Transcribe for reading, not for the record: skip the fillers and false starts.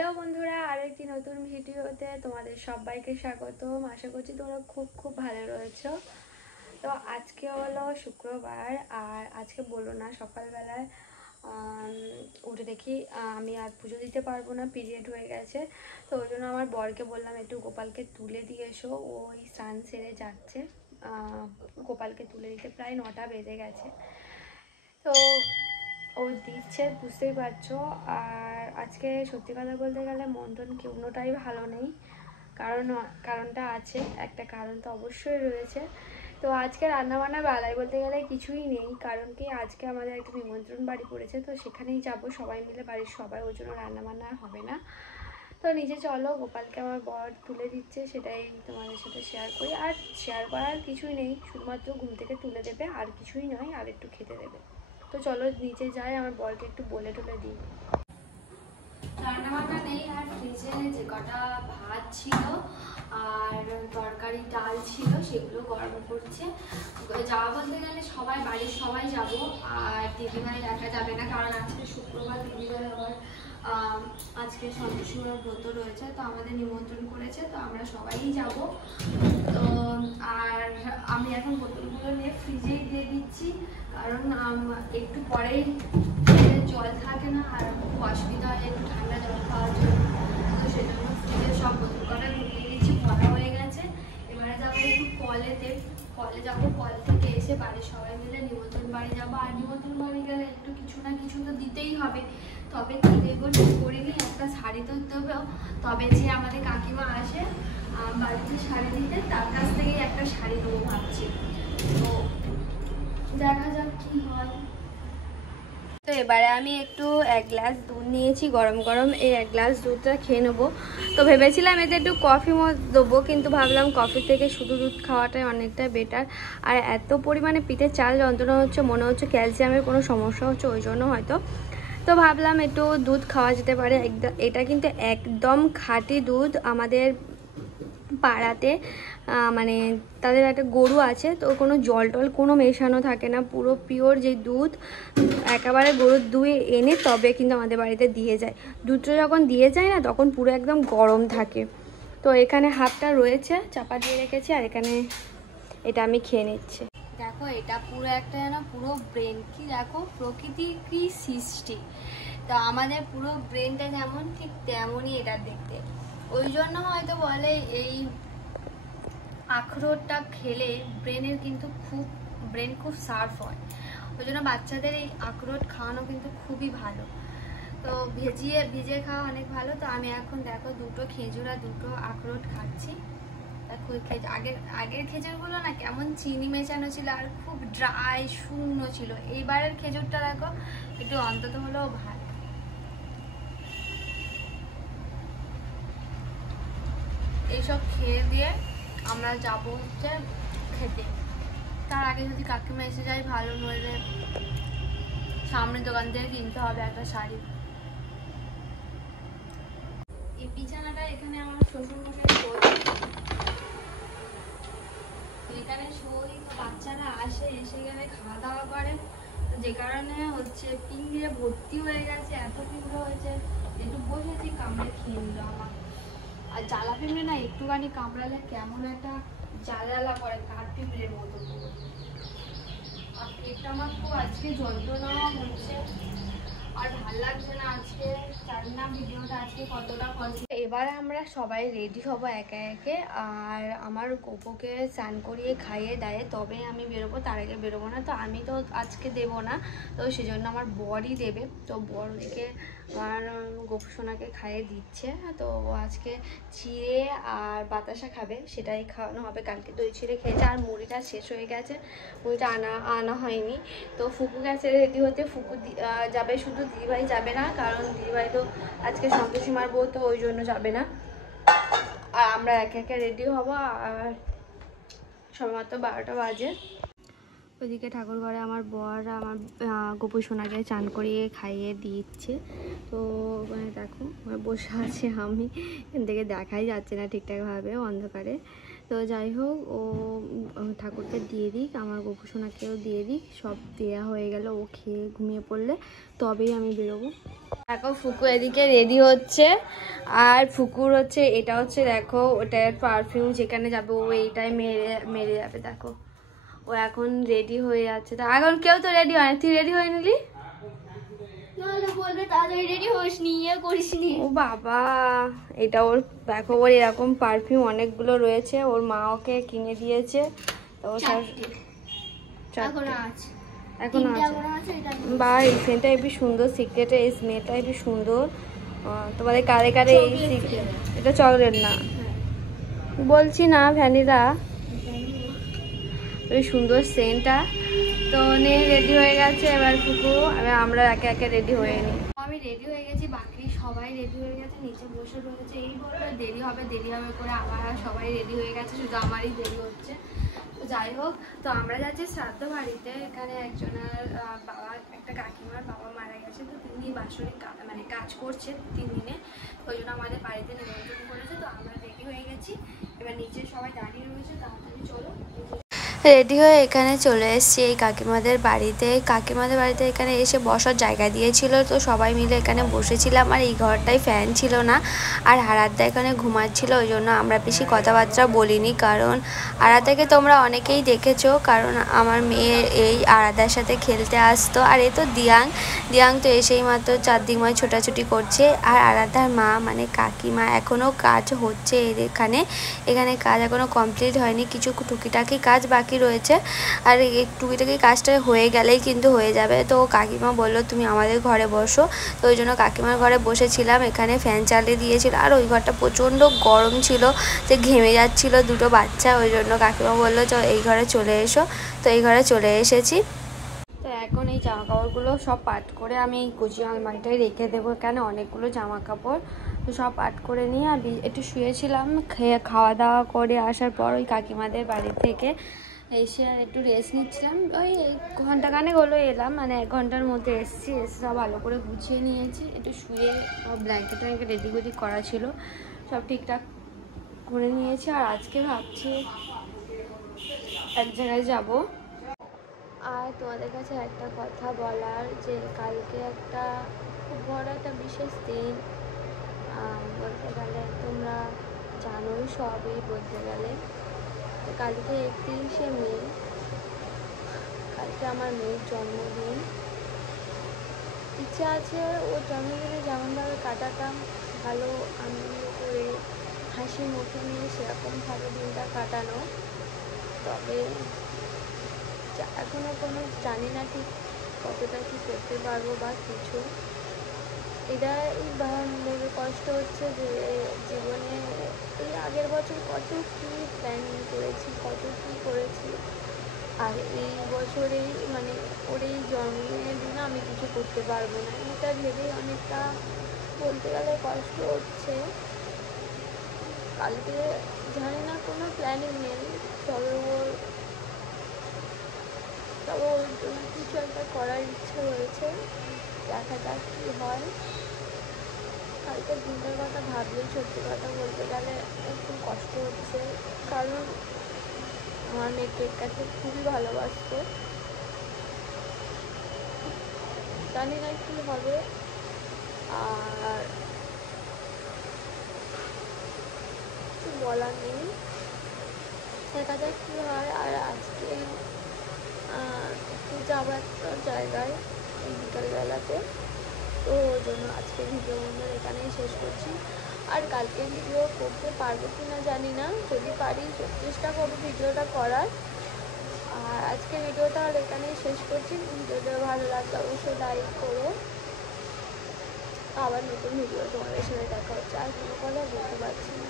Hello বন্ধুরা, আরেকটি নতুন ভিডিওতে তোমাদের সবাইকে স্বাগতম। আশা করছি তোমরা খুব ভালো রয়েছো। তো আজকে হলো শুক্রবার, আর আজকে বলো না সকালবেলায় উঠে দেখি আমি আর পুজো দিতে পারবো না, পিরিয়ড হয়ে গেছে। তো ওই জন্য আমার বরকে বললাম একটু গোপালকে তুলে দিয়ে এসো। ওই স্নান সেরে যাচ্ছে গোপালকে তুলে দিতে, প্রায় 9টা বেজে গেছে। তো ও দিচ্ছে, বুঝতেই পারছো। আর আজকে সত্যি কথা বলতে গেলে মন টন কোনোটাই ভালো নেই। কারণটা আছে, একটা কারণ তো অবশ্যই রয়েছে। তো আজকে রান্নাবান্না বেলায় বলতে গেলে কিছুই নেই, কারণ কি আজকে আমাদের একটা নিমন্ত্রণ বাড়ি পড়েছে, তো সেখানেই যাব সবাই মিলে, বাড়ির সবাই। ওই জন্য রান্নাবান্না হবে না। তো নিচে চলো, গোপালকে আমার বর তুলে দিচ্ছে, সেটাই তোমাদের সাথে শেয়ার করি। আর শেয়ার করার কিছুই নেই, শুধুমাত্র ঘুম থেকে তুলে দেবে, আর কিছুই নয়, আর একটু খেতে দেবে। তো চলো নিচে যাই, আমার বরকে একটু বলে টলে দিই। রান্নাবান্না নেই, আর ফ্রিজে যে কটা ভাত ছিল আর তরকারি ডাল ছিল সেগুলো গরম করছে। যাওয়া বলতে গেলে সবাই, বাড়ির সবাই যাব, আর দিদিভাই একা যাবে না, কারণ আজকে শুক্রবার, দিদিভাই আবার আজকে সন্তোষীমার ব্রত রয়েছে, তো আমাদের নিমন্ত্রণ করেছে, তো আমরা সবাই যাব। তো আর আমি এখন বোতলগুলো নিয়ে ফ্রিজেই দিয়ে দিচ্ছি, কারণ একটু পরেই জল থাকে না, আর খুব অসুবিধা হয় একটু ঠান্ডা জল খাওয়ার জন্য। তো সেজন্য ফ্রিজে সব বোতল কটা ঢুকিয়ে দিচ্ছি, ভরা হয়ে গেছে। এবারে যাবো একটু কলে যাবো, কল থেকে এসে বাড়ির সবাই মিলে নিমন্ত্রণ বাড়ি যাবো। আর নিমন্ত্রণ বাড়ি গেলে একটু কিছু না কিছু তো দিতেই হবে। তবে কি দেবো ঠিক করিনি, একটা শাড়ি ধরতে হবে, তবে যে আমাদের কাকিমা আসে বাড়িতে শাড়ি দিতে, তার কাছ থেকেই একটা শাড়ি দেবো ভাবছি। তো দেখা যাক কি হয়। তো এবারে আমি একটু 1 গ্লাস দুধ নিয়েছি, গরম গরম এই 1 গ্লাস দুধটা খেয়ে নেবো। তো ভেবেছিলাম এতে একটু কফি দেবো, কিন্তু ভাবলাম কফি থেকে শুধু দুধ খাওয়াটাই অনেকটা বেটার। আর এত পরিমাণে পিঠে চাল যন্ত্রণা হচ্ছে, মনে হচ্ছে ক্যালসিয়ামের কোনো সমস্যা হচ্ছে, ওই জন্য হয়তো। তো ভাবলাম একটু দুধ খাওয়া যেতে পারে। এটা কিন্তু একদম খাঁটি দুধ, আমাদের পাড়াতে মানে তাদের একটা গরু আছে, তো কোনো জল টল কোনো মেশানো থাকে না, পুরো পিওর যে দুধ, একেবারে গরুর দুধ এনে তবে কিন্তু আমাদের বাড়িতে দিয়ে যায়। দুধটা যখন দিয়ে যায় না, তখন পুরো একদম গরম থাকে। তো এখানে হাফটা রয়েছে, চাপা দিয়ে রেখেছি, আর এখানে এটা আমি খেয়ে নিচ্ছি। দেখো এটা পুরো একটা যেন পুরো ব্রেন, কি দেখো প্রকৃতি কি সৃষ্টি। তো আমাদের পুরো ব্রেনটা যেমন, ঠিক তেমনই এটা দেখতে। ওই জন্য হয়তো বলে এই আখরোটটা খেলে ব্রেনের কিন্তু ব্রেন খুব শার্প হয়। ওই জন্য বাচ্চাদের এই আখরোট খাওয়ানো কিন্তু খুবই ভালো। তো ভিজিয়ে খাওয়া অনেক ভালো। তো আমি এখন দেখো 2টো খেজুর আর 2টো আখরোট খাচ্ছি। দেখো আগের খেজুরগুলো না কেমন চিনি মেশানো ছিল, আর খুব ড্রাই শূন্য ছিল। এইবারের খেজুরটা দেখো একটু অন্তত হলেও ভালো। এইসব খেয়ে দিয়ে আমরা যাবো হচ্ছে খেতে। তার আগে যদি কাকিমা এসে যায় ভালো, নইলে সামনের দোকান থেকে কিনতে হবে একটা শাড়ি। এই বিছানাটা এখানে আমার শ্বশুরমশাই এখানে শোই, তো বাচ্চারা আসে, এসে গেলে খাওয়া দাওয়া করে, তো যে কারণে হচ্ছে পিঁপড়ে ভর্তি হয়ে গেছে, এত পিঁপড়ে হয়েছে। একটু বসেছি, কামড়ে খেয়ে নিল আমার। আর জ্বালা পিঁপড়ে না একটুখানি কামড়ালে কেমন একটা জ্বালা করে, কাঠ পিঁপড়ের মতো। আর পেটটা আমার খুব আজকে যন্ত্রণা হচ্ছে, আর ভাল লাগছে না আজকে। জানি না ভিডিওটা আজকে কতটা কন্টিনিউ। এবারে আমরা সবাই রেডি হব একে একে, আর আমার গোপোকে স্নান করিয়ে খাইয়ে দেয় তবে আমি বেরোবো, তার আগে বেরোবো না। তো আমি তো আজকে দেবো না, তো সেজন্য আমার বরই দেবে। তো বর ওদিকে আমার গোপসোনাকে খাইয়ে দিচ্ছে। তো আজকে চিড়ে আর বাতাসা খাবে, সেটাই খাওয়ানো হবে। কালকে দই চিড়ে খেয়েছে, আর মুড়িটা শেষ হয়ে গেছে, মুড়িটা আনা হয়নি। তো ফুপু গেছে রেডি হতে, ফুপু যাবে শুধু, দিদিভাই যাবে না, কারণ দিদিভাই তো আজকে সন্তোষীমার বউ, তো ওই জন্য যাবে না। আর আমরা একে একে রেডি হব, আর সবেমাত্র 12টা বাজে। ওইদিকে ঠাকুর ঘরে আমার বর আমার গোপু সোনাকে চান করিয়ে খাইয়ে দিচ্ছে। তো দেখো বসে আছে, আমি এখান থেকে দেখাই যাচ্ছে না ঠিকঠাকভাবে অন্ধকারে। তো যাই হোক, ও ঠাকুরকে দিয়ে দিক, আমার গোপুসোনাকেও দিয়ে দিক, সব দেওয়া হয়ে গেল। ও খেয়ে ঘুমিয়ে পড়লে তবেই আমি বেরোবো। দেখো ফুকু এদিকে রেডি হচ্ছে, আর ফুকুর হচ্ছে এটা হচ্ছে দেখো ওটার পারফিউম, যেখানে যাবে ও এইটাই মেরে যাবে। দেখো ও এখন রেডি হয়ে যাচ্ছে। তা এখন কেউ তো রেডি হয় না, তুই রেডি হয়ে নিলি? বলবে তাড়াতাড়ি রেডি হোস নি, করিস নি। ও বাবা, এটা ওর দেখো, ওর এরকম পারফিউম অনেকগুলো রয়েছে, ওর মা ওকে কিনে দিয়েছে। তো এখন আছে বা এই সেন্টটা হেবি সুন্দর, সিক্রেটের এই স্মেলটা হেবি সুন্দর। তোমাদের কারে কারে এই সিক্রেট, এটা চকলেট না বলছি না, ভ্যানিলা, ওই সুন্দর সেন্টটা। তো নে রেডি হয়ে গেছে এবার ফুকু, আমরা একে একে রেডি হয়ে নিই। আমি রেডি হয়ে গেছি, বাকি সবাই রেডি হয়ে গেছে, নিচে বসে রয়েছে। এই বললো দেরি হবে করে আবার সবাই রেডি হয়ে গেছে, শুধু আমারই দেরি হচ্ছে। তো যাই হোক, তো আমরা যাচ্ছি শ্রাদ্ধ বাড়িতে। এখানে একজনের বাবা, একটা কাকিমার বাবা মারা গেছে, তো তিনি বাৎসরিক মানে কাজ করছে 3 দিনে, ওই জন্য আমাদের বাড়িতে নিমন্ত্রণ করেছে। তো আমরা রেডি হয়ে গেছি, এবার নিচে সবাই দাঁড়িয়ে রয়েছে, তাড়াতাড়ি চলো। রেডি হয়ে এখানে চলে এসেছি এই কাকিমাদের বাড়িতে। এখানে এসে বসার জায়গা দিয়েছিল, তো সবাই মিলে এখানে বসেছিলাম। আর এই ঘরটায় ফ্যান ছিল না, আর আরাধ্যা এখানে ঘুমাচ্ছিল, ওই জন্য আমরা বেশি কথাবার্তা বলিনি। কারণ আরাধ্যাকে তোমরা অনেকেই দেখেছো, কারণ আমার মেয়ে এই আরাধ্যার সাথে খেলতে আসতো। আর এ তো দিয়াং তো এসেই মাত্র 4 দিনময় ছোটাছুটি করছে। আর আরাধ্যার মা মানে কাকিমা, এখনও কাজ হচ্ছে এখানে কাজ এখনও কমপ্লিট হয়নি, কিছু টুকিটাকি কাজ বাকি রয়েছে। আর এই টুকিটাকি কাজটা হয়ে গেলেই কিন্তু হয়ে যাবে। তো কাকিমা বললো তুমি আমাদের ঘরে বসো, তো ওই জন্য কাকিমার ঘরে বসেছিলাম। এখানে ফ্যান চালিয়ে দিয়েছিল, আর ওই ঘরটা প্রচণ্ড গরম ছিল, যে ঘেমে যাচ্ছিল দুটো বাচ্চা, ওই জন্য কাকিমা বললো তো এই ঘরে চলে এসো। তো এই ঘরে চলে এসেছি। তো এখন এই জামা কাপড়গুলো সব পাট করে আমি এই কুচি আলমারিটায় রেখে দেবো, এখানে অনেকগুলো জামা কাপড়। তো সব পাট করে নিয়ে আমি একটু শুয়েছিলাম, খাওয়া দাওয়া করে আসার পর ওই কাকিমাদের বাড়ি থেকে এসে একটু রেস্ট নিচ্ছিলাম। ওই ঘন্টাখানেক হলো এলাম, মানে 1 ঘন্টার মধ্যে এসে সব ভালো করে গুছিয়ে নিয়েছি, একটু শুয়ে ব্ল্যাঙ্কেট রেডি করা ছিল, সব ঠিকঠাক করে নিয়েছি। আর আজকে ভাবছি এক জায়গায় যাব। আর তোমাদের কাছে একটা কথা বলার, যে কালকে একটা খুব বড় একটা বিশেষ দিন, বলতে গেলে তোমরা জানোই সবই বলতে গেলে। কালকে 31শে মে, কালকে আমার মেয়ের জন্মদিন। ইচ্ছা আছে ওর জন্মদিনে যেমনভাবে কাটাতাম, ভালো আনন্দ করে হাসি মুখে নিয়ে সেরকমভাবে দিনটা কাটানো। তবে এখনও কোনো জানি না ঠিক কতটা কী করতে পারবো বা কিছু। এটাই ভেবে কষ্ট হচ্ছে যে জীবনে এই আগের বছর কত কী প্ল্যানিং করেছি, কত কী করেছি, আর এই বছরেই মানে ওর এই জন্মদিনের দিন আমি কিছু করতে পারবো না, এটা ভেবেই অনেকটা বলতে গেলে কষ্ট হচ্ছে। কালকে জানি না, কোনো প্ল্যানিং নেই, তবে ওর জন্য কিছু একটা করার ইচ্ছে রয়েছে, দেখা যাক কী হয়। কালকের দিনটার কথা ভাবলেই সত্যি কথা বলতে গেলে একটু কষ্ট হচ্ছে, কারণ আমার মেয়ে কেক কাটতে খুবই ভালোবাসতো। জানি না কী হবে, আর কিছু বলার নেই, দেখা যাক কী হয়। আর আজকে একটু যাবো একটা জায়গায় এই বিকালবেলাতে, তো ওই জন্য আজকে ভিডিও বন্ধুরা এখানেই শেষ করছি। আর কালকে ভিডিও করতে পারবো কি না জানি না, যদি পারি চেষ্টা করবো ভিডিওটা করার। আর আজকে ভিডিওটা আর এখানেই শেষ করছি। ভিডিওটা ভালো লাগলে অবশ্যই লাইক করো। আবার নতুন ভিডিও তোমাদের সাথে দেখা হচ্ছে, আর কোনো কথা বলতে পারছি না।